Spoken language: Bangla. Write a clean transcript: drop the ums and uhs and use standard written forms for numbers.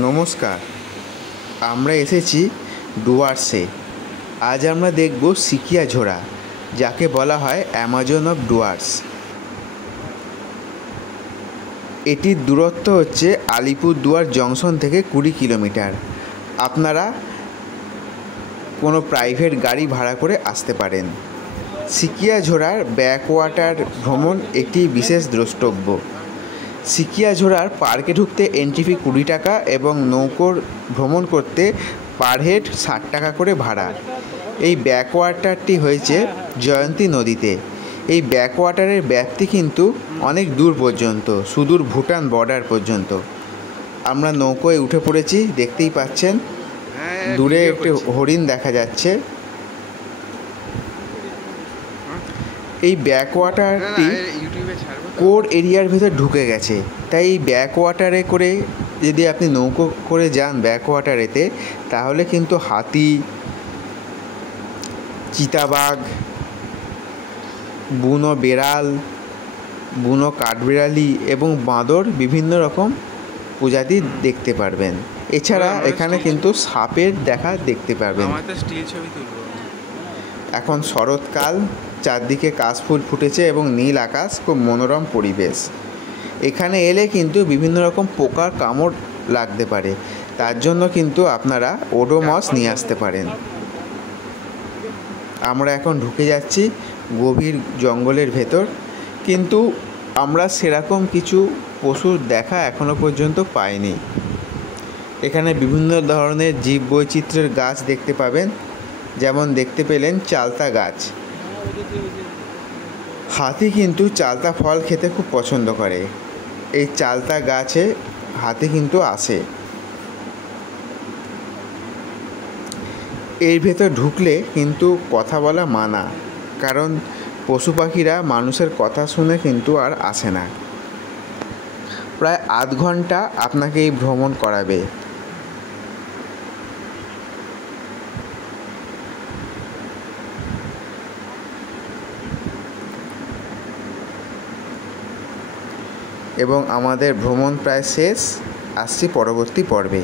নমস্কার, আমরা এসেছি ডুয়ার্সে। আজ আমরা দেখব সিকিয়াঝোড়া, যাকে বলা হয় অ্যামাজন অফ ডুয়ার্স। এটির দূরত্ব হচ্ছে আলিপুরদুয়ার জংশন থেকে 20 কিলোমিটার। আপনারা কোনো প্রাইভেট গাড়ি ভাড়া করে আসতে পারেন। সিকিয়াঝোড়ার ব্যাকওয়াটার ভ্রমণ একটি বিশেষ দ্রষ্টব্য। সিকিয়াঝোড়ার পার্কে ঢুকতে এন্ট্রি ফি 20 টাকা এবং নৌকোর ভ্রমণ করতে পার হেড 60 টাকা করে ভাড়া। এই ব্যাকওয়াটারটি হয়েছে জয়ন্তী নদীতে। এই ব্যাকওয়াটারের ব্যাপ্তি কিন্তু অনেক দূর পর্যন্ত, সুদূর ভুটান বর্ডার পর্যন্ত। আমরা নৌকোয় উঠে পড়েছি, দেখতেই পাচ্ছেন দূরে একটি হরিণ দেখা যাচ্ছে। এই ব্যাকওয়াটারটি কোর এরিয়ার ভিতর ঢুকে গেছে, তাই এই ব্যাকওয়াটারে করে যদি আপনি নৌকো করে যান ব্যাকওয়াটারেতে, তাহলে কিন্তু হাতি, চিতাবাঘ, বুনো বেড়াল, বুনো কাঠবিড়ালি এবং বাঁদর বিভিন্ন রকম প্রজাতি দেখতে পারবেন। এছাড়া এখানে কিন্তু সাপের দেখা দেখতে পারবেন। এখন শরৎকাল, চারদিকে কাশফুল ফুটেছে এবং নীল আকাশ, খুব মনোরম পরিবেশ। এখানে এলে কিন্তু বিভিন্ন রকম পোকার কামড় লাগতে পারে, তার জন্য কিন্তু আপনারা ওডোমস নিয়ে আসতে পারেন। আমরা এখন ঢুকে যাচ্ছি গভীর জঙ্গলের ভেতর, কিন্তু আমরা সেরকম কিছু পশুর দেখা এখনো পর্যন্ত পাইনি। এখানে বিভিন্ন ধরনের জীববৈচিত্র্যের গাছ দেখতে পাবেন, যেমন দেখতে পেলেন চালতা গাছ। হাতি কিন্তু চালতা ফল খেতে খুব পছন্দ করে। এই চালতা গাছে হাতি কিন্তু আসে। এর ভেতর ঢুকলে কিন্তু কথা বলা মানা, কারণ পশু পাখিরা মানুষের কথা শুনে কিন্তু আর আসে না। প্রায় আধ ঘন্টা আপনাকে এই ভ্রমণ করাবে। এবং আমাদের ভ্রমণ প্রায় শেষ। আসছি পরবর্তী পর্বে।